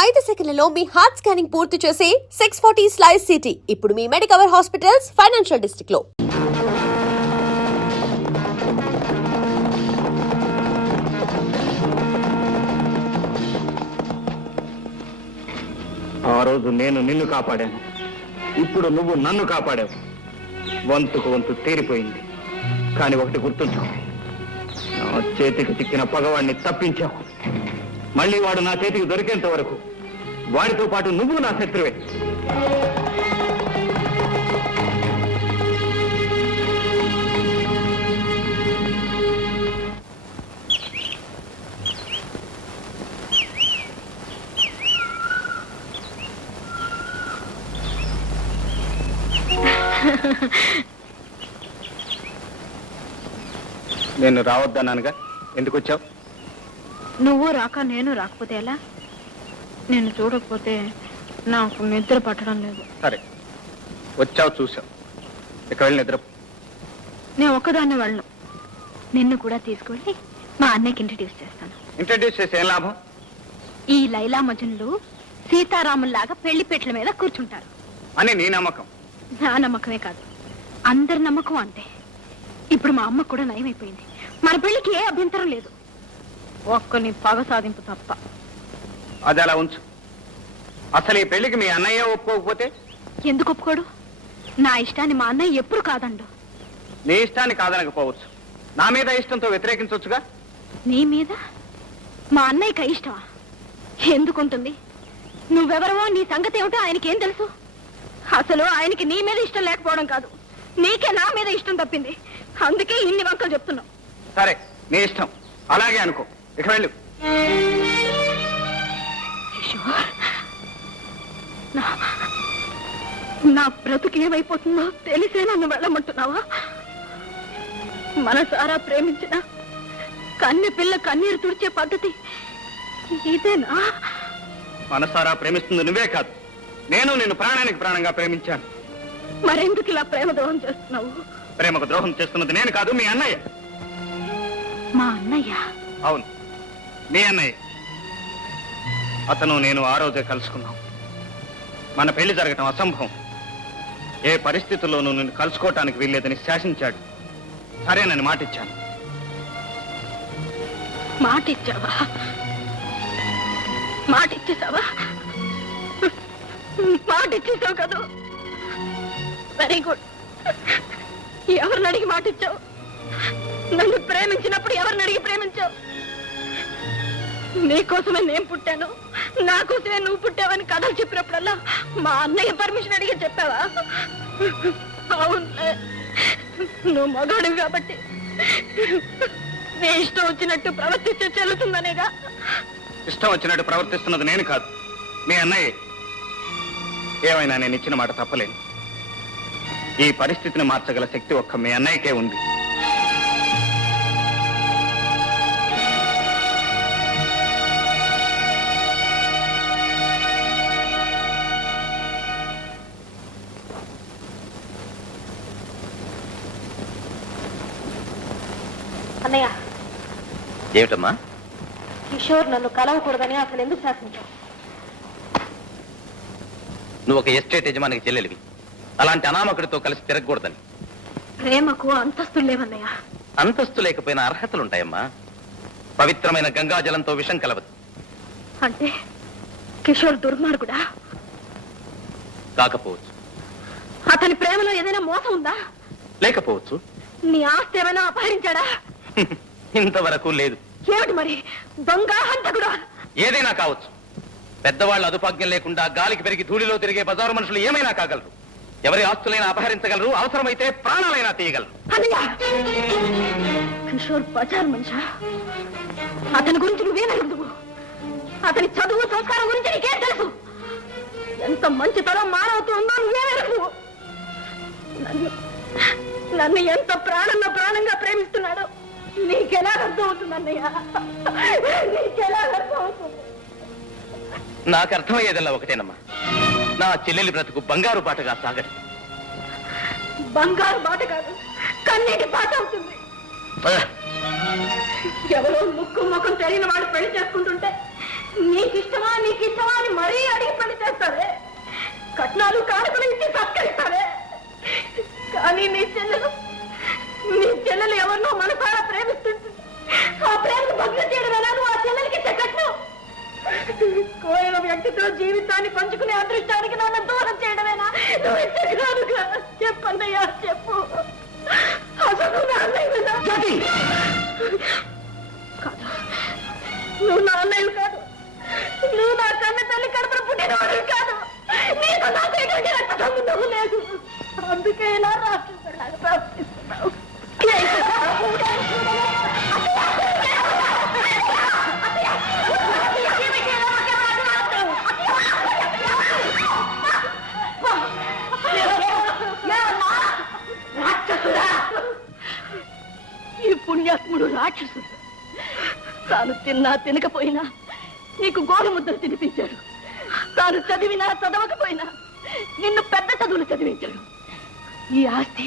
5 సెకన్లలో మీ heart scanning పూర్తి చేసి 640 స్లైస్ సిటీ ఇప్పుడు మీ మెడికవర్ హాస్పిటల్స్ ఫైనాన్షియల్ డిస్ట్రిక్ట్ లో. ఆ రోజు నేను నిన్ను కాపాడాను, ఇప్పుడు నువ్వు నన్ను కాపాడావు. వంతుకు వంతు తీరిపోయింది. కానీ ఒకటి గుర్తుంచు, నా చేతికి చిక్కిన పగవాడిని తప్పించావు. మళ్ళీ వాడు నా చేతికి దొరికేంత వరకు వాడితో పాటు నువ్వు నా శత్రువే. నేను రావద్దన్నానుగా, ఎందుకు వచ్చావు? నువ్వు రాక నేను రాకపోతే ఎలా? నేను చూడకపోతే నాకు నిద్ర పట్టడం లేదు. సరే, వచ్చావు, చూసావు, ఇక వెళ్ళి నిద్ర. నేను ఒక్కదాన్ని వెళ్ళను, నిన్ను కూడా తీసుకువెళ్ళి మా అన్నయ్యకి ఇంట్రడ్యూస్ చేస్తాను. ఇంట్రడ్యూస్ చేసి ఏం లాభం? ఈ లైలా మజనులు సీతారాముల్లాగా పెళ్లి పెట్ల మీద కూర్చుంటారు అని నీ నమ్మకం? నా నమ్మకమే కాదు, అందరి నమ్మకం అంతే. ఇప్పుడు మా అమ్మ కూడా నయమైపోయింది, మన పెళ్లికి ఏ అభ్యంతరం లేదు. ఒక్కని పగ సాధింపు తప్ప. అది అలా ఉంచు. అసలు ఈ పెళ్లికి మీ అన్నయ్య ఒప్పుకోకపోతే? ఎందుకు ఒప్పుకోడు? నా ఇష్టాన్ని మా అన్నయ్య ఎప్పుడు కాదండు. నీ ఇష్టాన్ని కాదనకపోవచ్చు, నా మీద ఇష్టంతో వ్యతిరేకించవచ్చుగా. నీ మీద మా అన్నయ్యకి ఇష్టమా? ఎందుకుంటుంది? నువ్వెవరవో, నీ సంగతి ఏమిటో ఆయనకేం తెలుసు? అసలు ఆయనకి నీ మీద ఇష్టం లేకపోవడం కాదు, నీకే నా మీద ఇష్టం తప్పింది. అందుకే ఇన్ని వంకలు చెప్తున్నావు. సరే, నీ ఇష్టం, అలాగే అనుకో. ఇక వెళ్ళు. నా బ్రతుకు ఏమైపోతుందో తెలిసే నన్ను వెళ్ళమంటున్నావా? మనసారా ప్రేమించిన కన్నె పిల్ల కన్నీరు తుడిచే పద్ధతి ఇదేనా? మనసారా ప్రేమిస్తుంది నువ్వే కాదు, నేను నిన్ను ప్రాణానికి ప్రాణంగా ప్రేమించాను. మరెందుకు ఇలా ప్రేమ ద్రోహం చేస్తున్నావు? ప్రేమకు ద్రోహం చేస్తున్నది నేను కాదు, మీ అన్నయ్య. మా అన్నయ్య? అవును, మీ అన్నయ్య. అతను నేను ఆ రోజే కలుసుకున్నాం. మన పెళ్లి జరగటం అసంభవం, ఏ పరిస్థితుల్లోనూ నిన్ను కలుసుకోవటానికి వీల్లేదని శాసించాడు. సరేనని మాటిచ్చాను. మాటిచ్చావా? మాటిచ్చేసావా? మాటిచ్చేసావు కదా, వెరీ గుడ్. ఎవరిని అడిగి మాటిచ్చావు? నన్ను ప్రేమించినప్పుడు ఎవరిని అడిగి ప్రేమించావు? నీకోసమే నేను పుట్టాను, నా కోసమే నువ్వు పుట్టావని కథలు చెప్పినప్పుడల్లా మా అన్నయ్య పర్మిషన్ అడిగి చెప్పావా? అవును, నువ్వు మగాడు కాబట్టి నీ ఇష్టం వచ్చినట్టు ప్రవర్తిస్తే చెల్లుతుందనేగా. ఇష్టం వచ్చినట్టు ప్రవర్తిస్తున్నది నేను కాదు, మీ అన్నయ్య. ఏమైనా నేను ఇచ్చిన మాట తప్పలేను. ఈ పరిస్థితిని మార్చగల శక్తి ఒక్క మీ అన్నయ్యకే ఉంది. అన్నయ్య. ఏమిటమ్మా? కిషోర్ నన్ను కలవకూడదని అసలు ఎందుకు శాసించావు? నువ్వు ఒక ఎస్టేట్ యజమానికి చెల్లెలివి, అలాంటి అనామకుడితో కలిసి తిరగకూడదని. ప్రేమకు అంతస్తులు లేవన్నయ్య. అంతస్తు లేకపోయినా అర్హతలుంటాయమ్మా. పవిత్రమైన గంగాజలంతో విషం కలవదు. అంటే కిషోర్ దుర్మార్గుడా? కాకపోవచ్చు. అతని ప్రేమలో ఏదైనా మోసం ఉందా? లేకపోవచ్చు. నీ ఆస్తి ఏమైనా అపహరించాడా? ఇంతవరకు లేదు. ఏమిటి మరి? దొంగ, హంతకుడా? ఏదైనా కావచ్చు. పెద్దవాళ్ళు అదుపాజ్ఞం లేకుండా గాలికి పెరిగి ధూళిలో తిరిగే బజారు మనుషులు ఏమైనా కాగలరు. ఎవరి ఆస్తులైనా అపహరించగలరు, అవసరమైతే ప్రాణాలైనా తీయగలరు. కిషోర్ బజార్ మనిషా? అతని గురించి నువ్వేనడుగు. అతని చదువు సంస్కారం గురించి నీకేం తెలుసు? ఎంత మంచితనం మానవత్వం ఉందో నువ్వేనడుగు. నన్ను ఎంత ప్రాణంగా ప్రేమిస్తున్నాడో నీకెలా అర్థం అవుతుంది అన్నయ్య? నీకెలా అర్థం అవుతుంది? నాకు అర్థమయ్యేదల్లా ఒకటేనమ్మా, నా చెల్లెలి బ్రతుకు బంగారు బాటగా సాగదు. బంగారు బాట కాదు, కన్నీటి బాట అవుతుంది. ఎవరో ముక్కు ముఖం తెలియని వాడు పెళ్లి చేసుకుంటుంటే నీకిష్టమా అని కోరిన వ్యక్తితో జీవితాన్ని పంచుకునే అదృష్టానికి నన్ను దూరం చేయడమేనా? నువ్వు ఇంత కాదుగా. చెప్పన్నయ్యా, చెప్పు. అసలు నా అన్నయ్య కాదు, నువ్వు నా అన్నయ్య కాదు. నువ్వు నా కన్న తల్లి కడుపున పుట్టినవాడు కాదు. నీకు నాకు ఎటువంటి రక్త సంబంధం లేదు. అందుకే ఇలా రాష్ట్రంలాగా ప్రవర్తిస్తున్నావు. ఈ పుణ్యాత్ముడు రాక్షసుడు. తాను తిన్నా తినకపోయినా నీకు గోరుముద్దలు తినిపించాడు. తాను చదివినా చదవకపోయినా నిన్ను పెద్ద చదువులు చదివించాడు. ఈ ఆస్తి,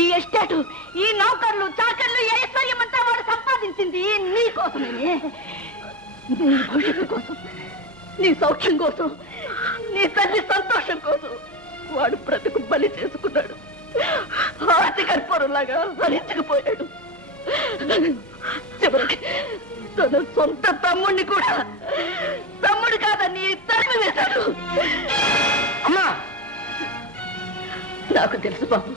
ఈ ఎస్టేటు, ఈ నౌకర్లు, చాకర్లు, ఐశ్వర్యం అంతా వాడు సంపాదించింది నీ కోసమే. నీ భవిష్యత్తు కోసం, నీ సౌఖ్యం కోసం, నీ తల్లి సంతోషం కోసం వాడు బ్రతుకు బలి చేసుకున్నాడు. ఆస్తి కర్పూరంలాగా భరించకపోయాడు. చివరికి తన సొంత తమ్ముడిని కూడా తమ్ముడు కాదని తరిమి వేశాడు. అమ్మా, నాకు తెలుసు బాబు.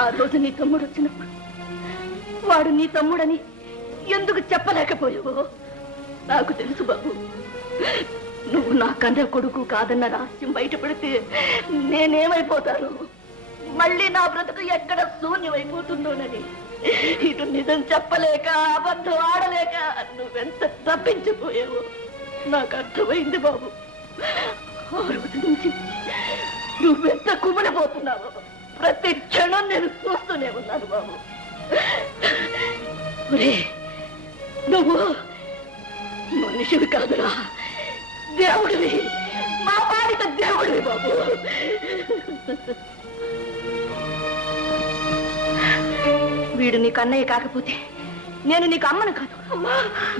ఆ రోజు నీ తమ్ముడు వచ్చినప్పుడు వాడు నీ తమ్ముడని ఎందుకు చెప్పలేకపోయావో నాకు తెలుసు బాబు. నువ్వు నా కన్న కొడుకు కాదన్న రహస్యం బయటపడితే నేనేమైపోతాను? మళ్ళీ నా బ్రతుకు ఎక్కడ శూన్యమైపోతుందోనని ఇటు నిజం చెప్పలేక, అబద్ధం ఆడలేక నువ్వెంత తప్పించిపోయావో నాకు అర్థమైంది బాబు. ఆ రోజు నుంచి నువ్వెంత కుమిలిపోతున్నావో ప్రతి క్షణం నేను చూస్తూనే ఉన్నాను బాబు. నువ్వు మనిషివి కాదురా, దేవుడివి, మా పాలిట దేవుడివి బాబు. వీడు నీకు అన్నయ్య కాకపోతే నేను నీకు అమ్మను కాదు.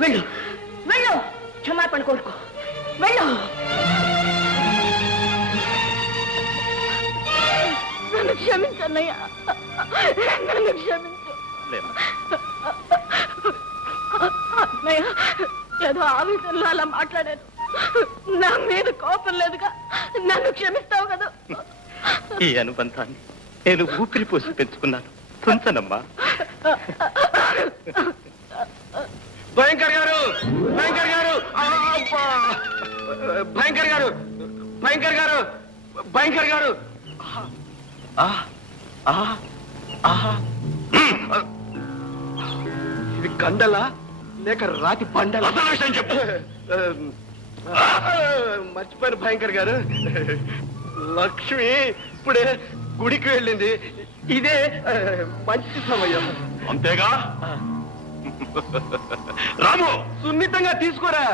వెళ్ళు, వెళ్ళు, క్షమాపణ కోరుకో, వెళ్ళు. నన్ను క్షమించన్నయ్యా, నన్ను క్షమించు. అన్నయ్య, ఏదో ఆవేశంలో అలా మాట్లాడాను. నా మీద కోపం లేదుగా, నన్ను క్షమిస్తావు కదా. ఈ అనుబంధాన్ని నేను ఊపిరి పోసి పెంచుకున్నాను. తుంచనమ్మా. భయంకర్ గారు, భయంకర్ గారు, భయంకర్ గారు, భయంకర్ గారు, భయంకర్ గారు. ఇది కండలా లేక రాతి పండల? అసలు విషయం చెప్పు. మర్చిపోయారు భయంకర్ గారు. లక్ష్మి ఇప్పుడే గుడికి వెళ్ళింది. ఇదే మంచి సమయం. అంతేగా? రాము, సున్నితంగా తీసుకోరా.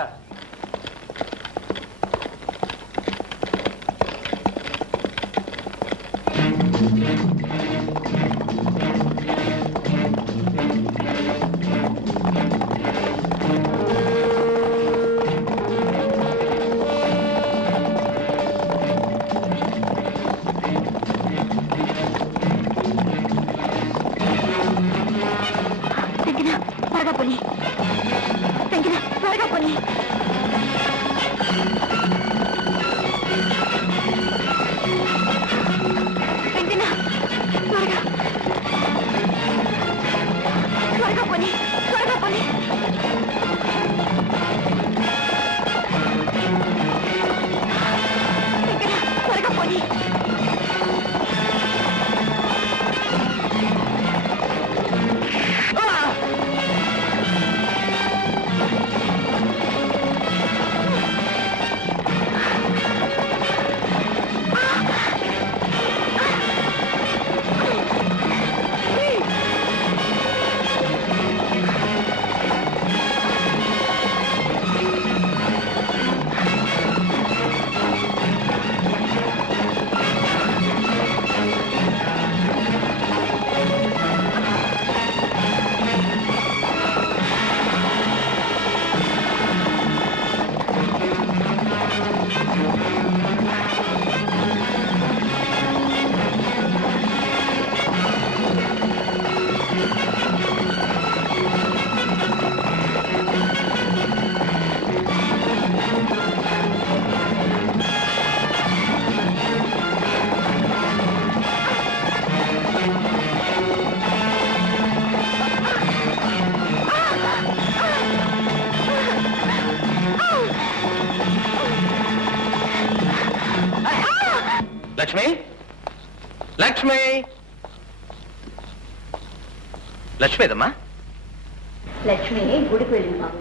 త్వరగా పోనీ, త్వరగా పోనీ. వెంకన్న, లక్ష్మి లక్ష్మి లక్ష్మీదమ్మా లక్ష్మి గుడికి వెళ్ళింది బాబు.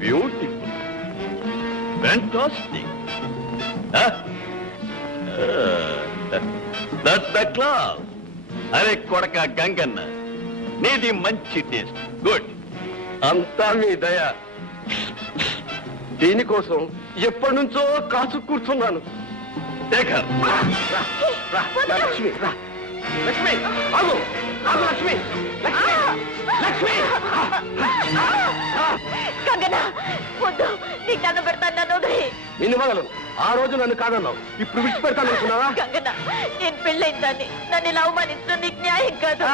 Beautiful fantastic that's the class. అరే కొడక గంగన్న, నీది మంచి టేస్ట్. గుడ్. అంతా మీ దయ. దీనికోసం ఎప్పటి నుంచో కాసు కూర్చున్నాను. శేఖర్, లక్ష్మి రా. లక్ష్మి ఆగు, ఆగు లక్ష్మి. లక్ష్మి, లక్ష్మి. గంగన్న వద్దు, నీకు నన్ను పెడతాను, నన్ను వదిలి. నిన్ను వదలను. ఆ రోజు నన్ను కాదన్నావు, ఇప్పుడు విడిచిపెడతాను అనుకున్నావా? గంగన్న, నేను పెళ్ళైందాన్ని, నన్ను ఇలా అవమానించడం నీకు న్యాయం కాదు.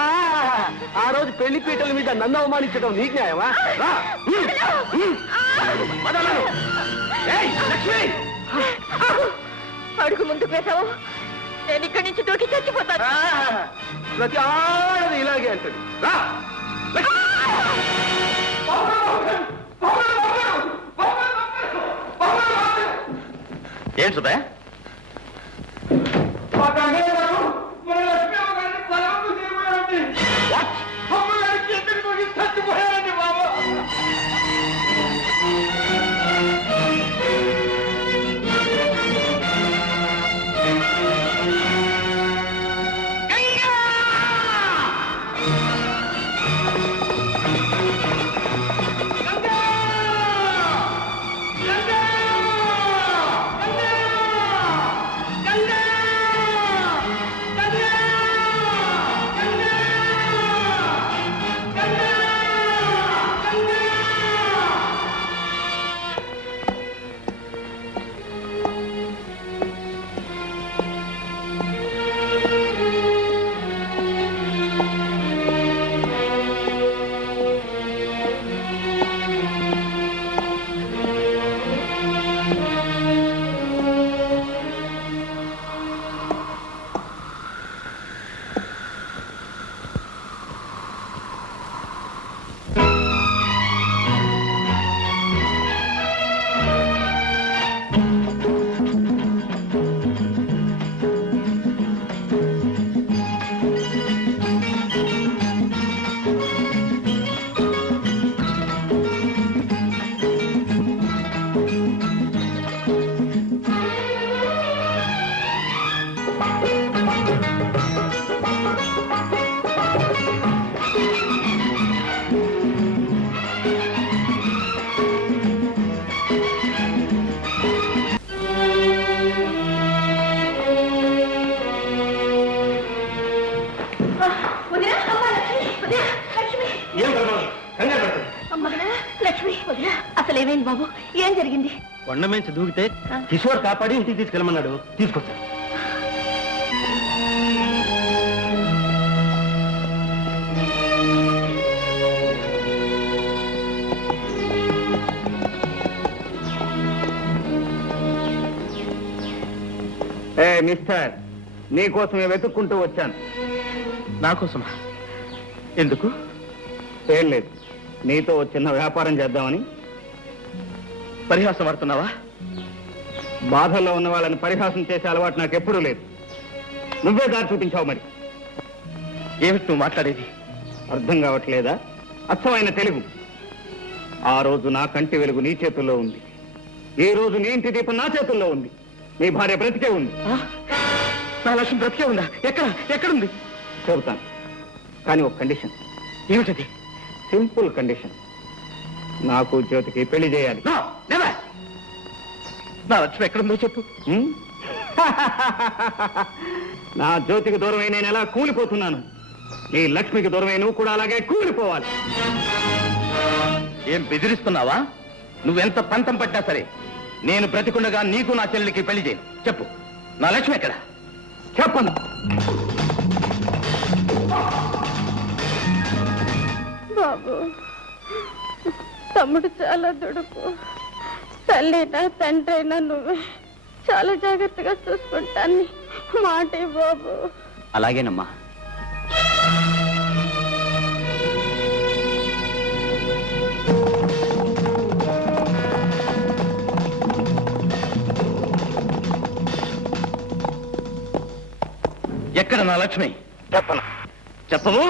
ఆ రోజు పెళ్లి పీటల మీద నన్ను అవమానించడం నీకు న్యాయమా? రా. వదలను. ఏయ్, లక్ష్మి. అడుగు ముందుకు వేసావు, నేను ఇక్కడి నుంచి దూకి చచ్చిపోతాను. ప్రతి ఆడది ఇలాగే అంటది. రా. లక్ష్మి. ఏం సుబ్బయ్య? లక్ష్మి, వదినా, అసలు ఏమైంది బాబు? ఏం జరిగింది? కొండ మీద దూకితే కిషోర్ కాపాడి ఇంటికి తీసుకెళ్ళమన్నాడు. తీసుకొచ్చా. ఏ మిస్టర్, నీకోసమే వెతుక్కుంటూ వచ్చాను. నా కోసమా? ఎందుకు? ఏం లేదు, నీతో ఓ చిన్న వ్యాపారం చేద్దామని. పరిహాసం ఆడుతున్నావా? బాధల్లో ఉన్న వాళ్ళని పరిహాసం చేసే అలవాటు నాకు ఎప్పుడూ లేదు. నువ్వే దారి చూపించావు. మరి ఏమిటి నువ్వు మాట్లాడేది? అర్థం కావట్లేదా? అచ్చమైన తెలుగు. ఆ రోజు నా కంటి వెలుగు నీ చేతుల్లో ఉంది, ఈ రోజు నీ ఇంటి దీపం నా చేతుల్లో ఉంది. నీ భార్య బ్రతికే ఉంది. నా లక్ష్యం బ్రతికే ఉందా? ఎక్కడుంది? చెబుతాను, కానీ ఒక కండిషన్. ఏమిటది? Simple condition. నాకు జ్యోతికి పెళ్లి చేయాలి. నా లక్ష్యం ఎక్కడుందో చెప్పు. హ్మ్? నా జ్యోతికి దూరమై నేను ఎలా కూలిపోతున్నాను, నీ లక్ష్మికి దూరమై నువ్వు కూడా అలాగే కూలిపోవాలి. ఏం బెదిరిస్తున్నావా? నువ్వెంత పంతం పట్టినా సరే నేను బ్రతికుండగా నీకు నా చెల్లెలికి పెళ్లి చేయను. చెప్పు, నా లక్ష్మి ఎక్కడ? చెప్పను. బాబు, తమ్ముడు చాలా దుడుకు. తల్లైనా తండ్రైనా నువ్వే. చాలా జాగ్రత్తగా చూసుకుంటాను. మాటే బాబు. అలాగేనమ్మా. ఎక్కడ నా లక్ష్మి? చెప్పను. చెప్పవు?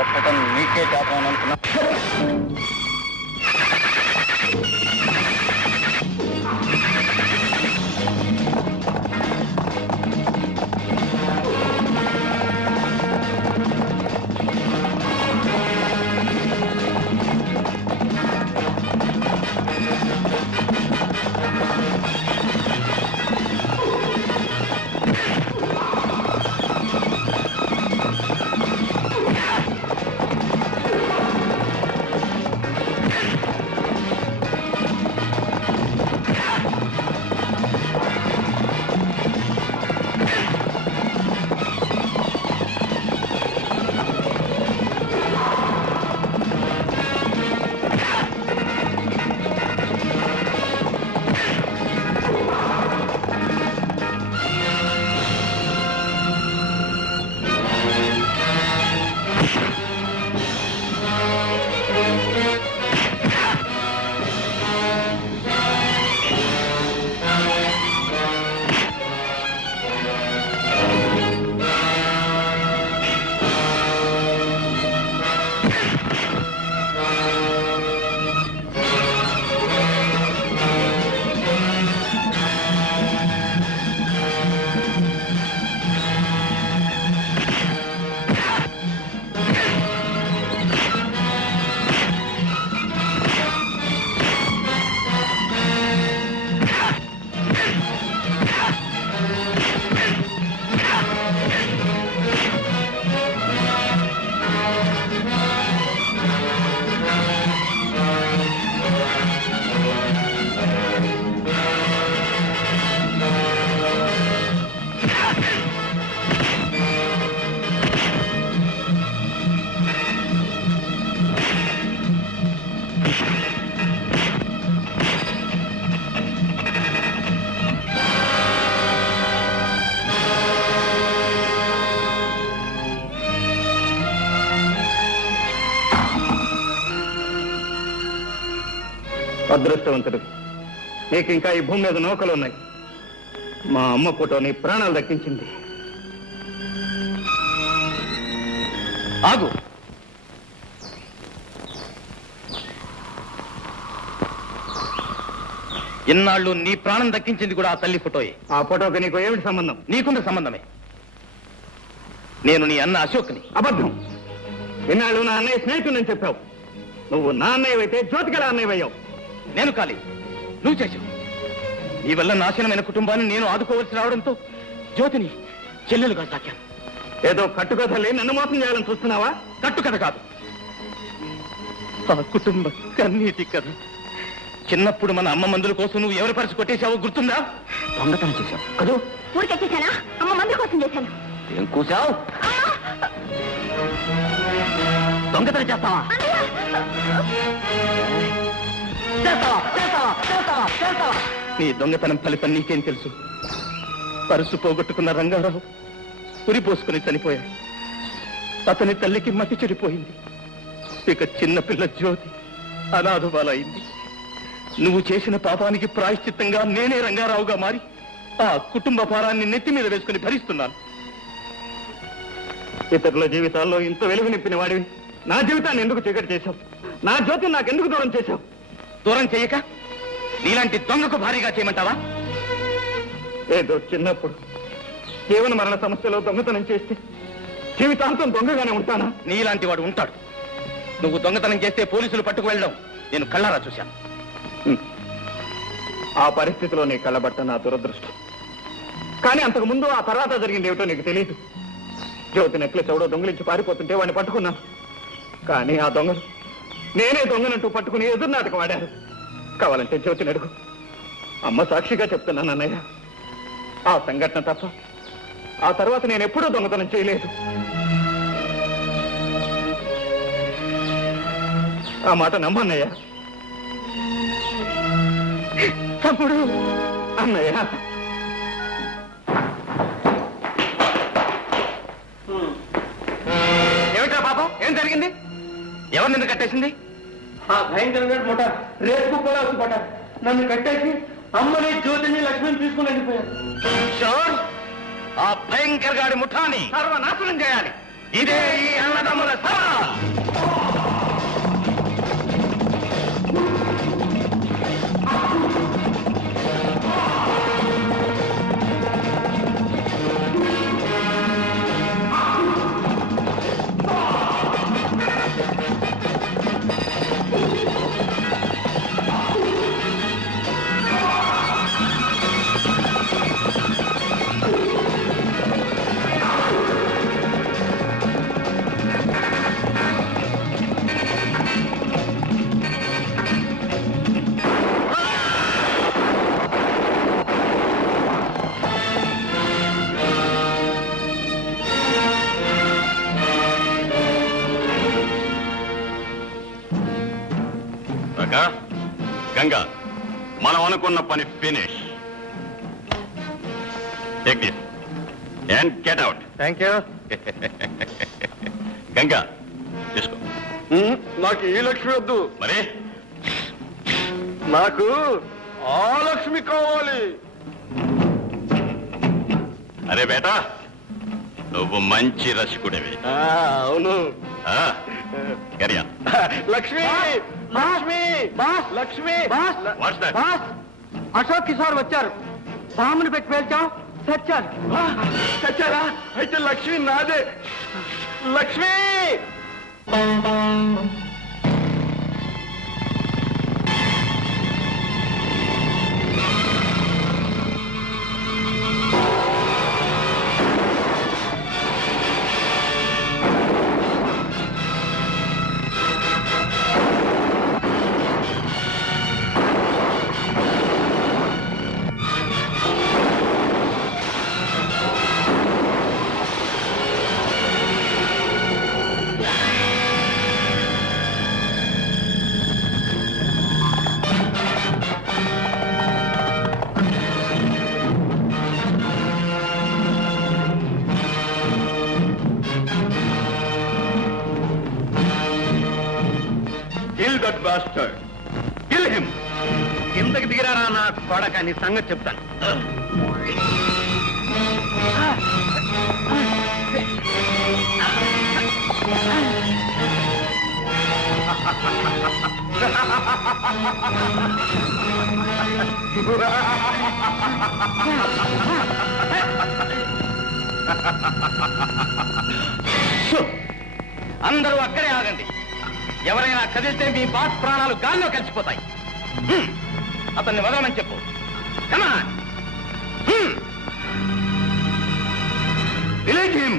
ఒక్కటం నీకే చేద్దామనుకున్నా. అదృష్టవంతుడు, నీకు ఇంకా ఈ భూమి మీద నౌకలు ఉన్నాయి. మా అమ్మ ఫోటో నీ ప్రాణాలు దక్కించింది. ఆగు. ఇన్నాళ్ళు నీ ప్రాణం దక్కించింది కూడా ఆ తల్లి ఫోటోయే. ఆ ఫోటోకి నీకు ఏమిటి సంబంధం? నీకున్న సంబంధమే. నేను నీ అన్న అశోక్ని. అబద్ధం. ఇన్నాళ్ళు నా అన్నయ్య స్నేహితుడని చెప్పావు. నువ్వు నా అన్నయ్య అయితే జ్యోతికల అన్నయ్య అయ్యావు. నేను కాలి, నువ్వు చేశావు. నీ వల్ల నాశనమైన కుటుంబాన్ని నేను ఆదుకోవలసి రావడంతో జ్యోతిని చెల్లెలుగా సాకాను. ఏదో కట్టుకథలే నన్ను మోసం చేయాలని చూస్తున్నావా? కట్టుకథ కాదు, ఆ కుటుంబ కన్నీటి కథ. చిన్నప్పుడు మన అమ్మ మందుల కోసం నువ్వు ఎవరి పరిచి కొట్టేశావో గుర్తుందా? దొంగతనం చేశావు కదూ? ఊరికొచ్చేసానా? అమ్మ మందుల కోసం చేశాను. ఏం కూసావు? దొంగతనం చేస్తావా? నీ దొంగతనం ఫలితం నీకేం తెలుసు? పరుసు పోగొట్టుకున్న రంగారావు ఉరి పోసుకుని చనిపోయాడు. అతని తల్లికి మతి చెడిపోయింది. ఇక చిన్నపిల్ల జ్యోతి అనాథురాలైంది. నువ్వు చేసిన పాపానికి ప్రాయశ్చిత్తంగా నేనే రంగారావుగా మారి ఆ కుటుంబ భారాన్ని నెత్తి మీద వేసుకుని భరిస్తున్నాను. ఇతరుల జీవితాల్లో ఇంత వెలుగు నింపిన వాడివి నా జీవితాన్ని ఎందుకు చీకటి చేశావు? నా జ్యోతిని నాకెందుకు దూరం చేశావు? దూరం చేయక నీలాంటి దొంగకు భారీగా చేయమంటావా? ఏదో చిన్నప్పుడు జీవన మరణ సమస్యలో దొంగతనం చేస్తే జీవితాంతం దొంగగానే ఉంటానా? నీలాంటి వాడు ఉంటాడు. నువ్వు దొంగతనం చేస్తే పోలీసులు పట్టుకు వెళ్ళడం నేను కళ్ళారా చూశాను. ఆ పరిస్థితిలో నీ కళ్ళబట్ట నా దురదృష్టం. కానీ అంతకు ముందు ఆ తర్వాత జరిగింది ఏమిటో నీకు తెలియదు. జ్యోతి నెక్లెస్ ఎవడో దొంగలించి పారిపోతుంటే వాడిని పట్టుకున్నాను. కానీ ఆ దొంగలు నేనే దొంగనంటూ పట్టుకుని ఎదురు నాటకం ఆడారు. కావాలంటే జ్యోతిని అడుగు. అమ్మ సాక్షిగా చెప్తున్నాను అన్నయ్య, ఆ సంఘటన తప్ప ఆ తర్వాత నేను ఎప్పుడూ దొంగతనం చేయలేదు. ఆ మాట నమ్మన్నయ్య. తమ్ముడు అన్నయ్య. ఏమిటా పాపం? ఏం జరిగింది? ఎవరు నిన్ను కట్టేసింది? ఆ భయంకరమైన ముఠ రేపు కూడా వచ్చి పట్ట నన్ను కట్టేసి అమ్మని జ్యోతిని లక్ష్మిని తీసుకుని వెళ్ళిపోయారు. షోర్, ఆ భయంకర గాడి ముఠాని సర్వనాశనం చేయాలి. ఇదే ఈ అన్నదమ్ముల సవాల్. గంగా, మనం అనుకున్న పని finish. Take this and get out. Thank you. Ganga తీసుకో. నాకు ఈ లక్ష్మి వద్దు, మరి నాకు ఆ లక్ష్మి కావాలి. అరే బేటా, నువ్వు మంచి రసికుడివి. అవును. కరియా లక్ష్మి లక్ష్మి లక్ష్మి. What's that? అశోక్ కిషోర్ వచ్చారు. బాంబుని పెట్టి పేల్చాం, చచ్చారు. చచ్చారా? అయితే లక్ష్మి నాదే. Lakshmi kill that bastard. Kill him. ఇంతకు దిగిరారా నా కొడక, నీ సంగతి చెప్తాను. అందరూ అక్కడే ఆగండి. ఎవరైనా కదిలితే మీ బాస్ ప్రాణాలు గాల్లో కలిసిపోతాయి. అతన్ని వదలమని చెప్పు. Come on. Release him.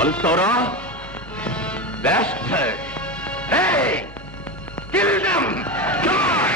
Alsora, bastard! Hey! Kill them! Come on!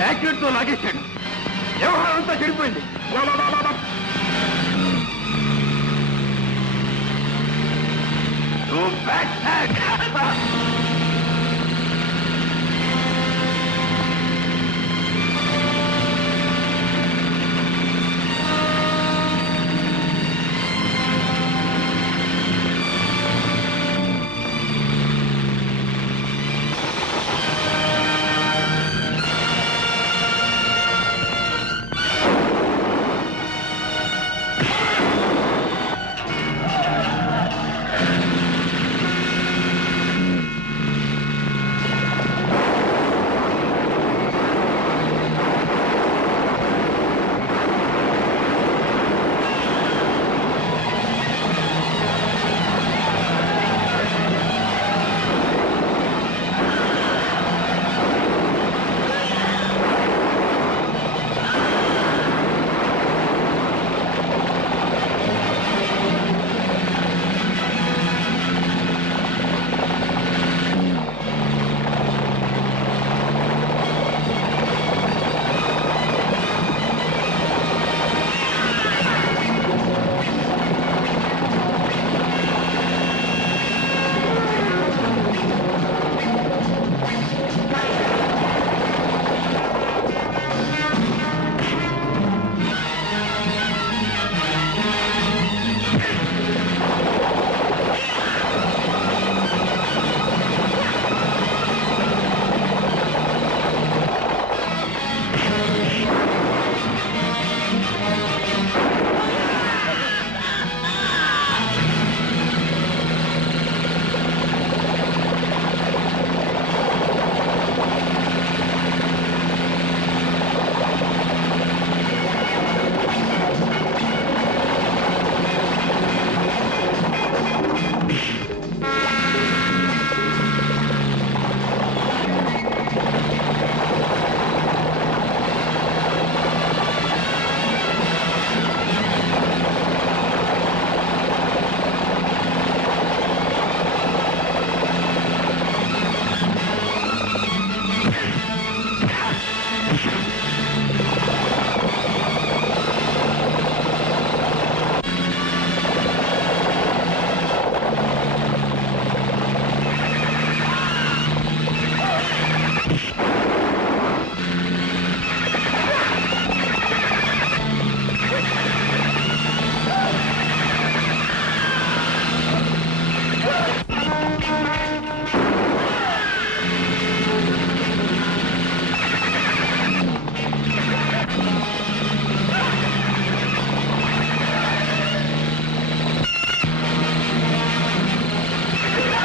Accident తో లాగేశాడు. వ్యవహారం అంతా చెడిపోయింది. You bad